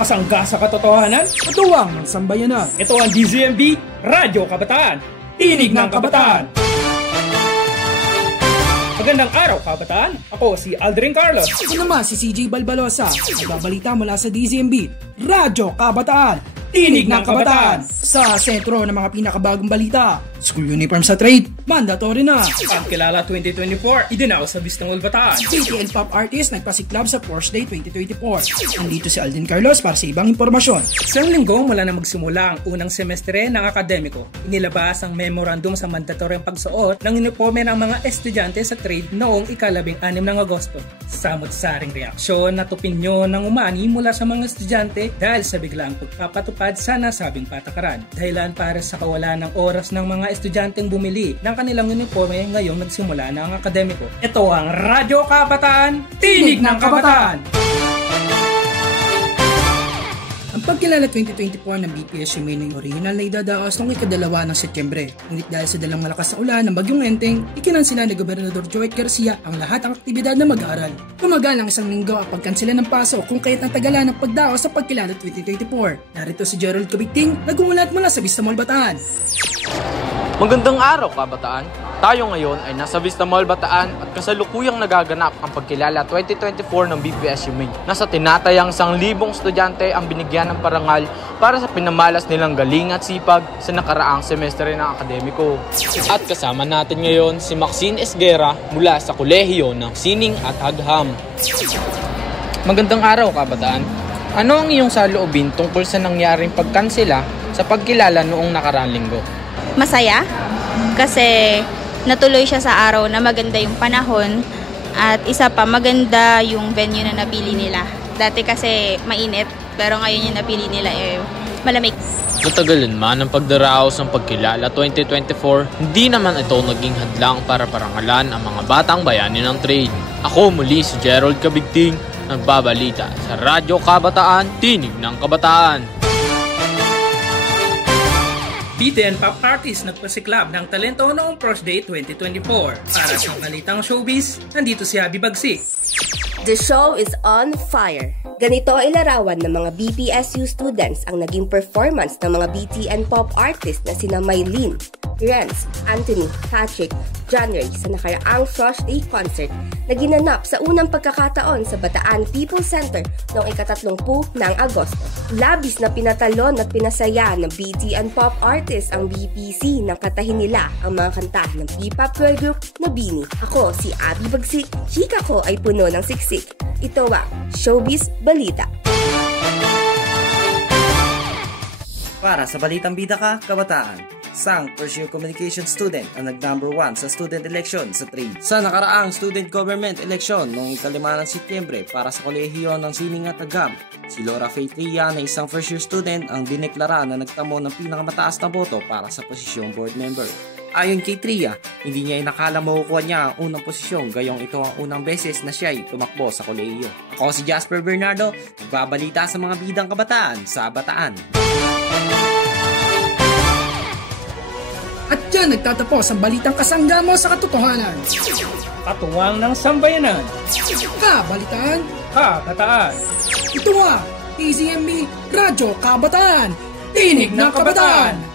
Kasangga sa katotohanan, katuwang ng sambayanan. Ito ang DZMB, Radyo Kabataan, Tinig ng Kabataan. Magandang araw, kabataan. Ako si Aldrin Carlos. Ako naman si CJ Balbalosa. Nagbabalita mula sa DZMB, Radyo Kabataan, Tinig ng Kabataan. Sa sentro ng mga pinakabagong balita, school uniform sa trade, mandatory na. Pagkilala 2024, idinaw sa Bistang Bataan. BTN pop artist nagpasiklab sa Porsche Day 2024. Nandito si Aldrin Carlos para sa ibang impormasyon. Isang linggo mula na magsimula ang unang semestre ng akademiko, inilabas ang memorandum sa mandatoryang pagsuot ng uniforme ng mga estudyante sa trade noong ika-16 ng Agosto. Samot-saring reaksyon at opinyon ng umani mula sa mga estudyante dahil sa biglaang pagpapatupad sa nasabing patakaran. Dahilan para sa kawalan ng oras ng mga estudyanteng bumili ng kanilang uniforme ngayong nagsimula na ang akademiko. Ito ang Radyo Kabataan, Tinig ng Kabataan! Ang pagkilala 2024 ng BPSU May ng original na idadaos noong ika-2 ng Setyembre. Ngunit dahil sa dalang malakas na ulan ng Bagyong Enteng, ikinansila ni Gobernador Joey Garcia ang lahat ng aktibidad na mag-aaral. Tumagal ang isang linggo ang pagkansela ng pasok kung kaya't ang tagalan ng pagdaos sa pagkilala 2024. Narito si Gerald Cabigting, nagumulat mula sa Vista Mall, Bataan. Magandang araw, kabataan! Tayo ngayon ay nasa Vista Mall, Bataan at kasalukuyang nagaganap ang pagkilala 2024 ng BPSU May. Nasa tinatayang 1,000 estudyante ang binigyan ng parangal para sa pinamalas nilang galing at sipag sa nakaraang semestre ng akademiko. At kasama natin ngayon si Maxine Esguera mula sa Kolehiyo ng Sining at Hagham. Magandang araw, kabataan! Ano ang iyong saloobin tungkol sa nangyaring pagkansela sa pagkilala noong nakaraang linggo? Masaya kasi natuloy siya sa araw na maganda yung panahon at isa pa maganda yung venue na napili nila. Dati kasi mainit pero ngayon yung napili nila malamig. Natagalan man ang pagdaraos ng pagkilala 2024, hindi naman ito naging hadlang para parangalan ang mga batang bayani ng trade. Ako muli si Gerald Cabigting, nagbabalita sa Radyo Kabataan, Tinig ng Kabataan. BTN Pop Artist nagpasiklab ng talento noong Porsche Day 2024. Para sa balitang showbiz, nandito si Abby Bagsik. The show is on fire. Ganito ay larawan ng mga BPSU students ang naging performance ng mga BTN pop artists na sina Mylene, Renz, Anthony, Patrick, John Ray sa nakaraang Frosh Day concert na ginanap sa unang pagkakataon sa Bataan People's Center noong ika-30 ng Agosto. Labis na pinatalon at pinasaya ng BTN pop artists ang BPC nang katahin nila ang mga kanta ng P-pop girl group na BINI. Ako si Abby Bagsik, chika ko ay puno ng siksik. Ito ang Showbiz Balita. Para sa Balitang Bida Ka, Kabataan, isang first-year communication student ang nag-number 1 sa student election sa trade. Sa nakaraang student government election noong ika-5 ng Setyembre para sa Kolehiyo ng Sining at Hagham, si Laura Faye Tria na isang first-year student ang dineklara na nagtamo ng pinakamataas na boto para sa posisyong board member. Ayon kay Tria, hindi niya inakala makukuha niya ang unang posisyon gayong ito ang unang beses na siya ay tumakbo sa kolehiyo. Ako si Jasper Bernardo, nagbabalita sa mga bidang kabataan sa Bataan. At dyan nagtatapos ang balitang kasangga mo sa katotohanan. Katuwang ng sambayanan, Kabalitaan, kabataan. ito ang DZMB Radyo Kabataan, Tinig ng Kabataan.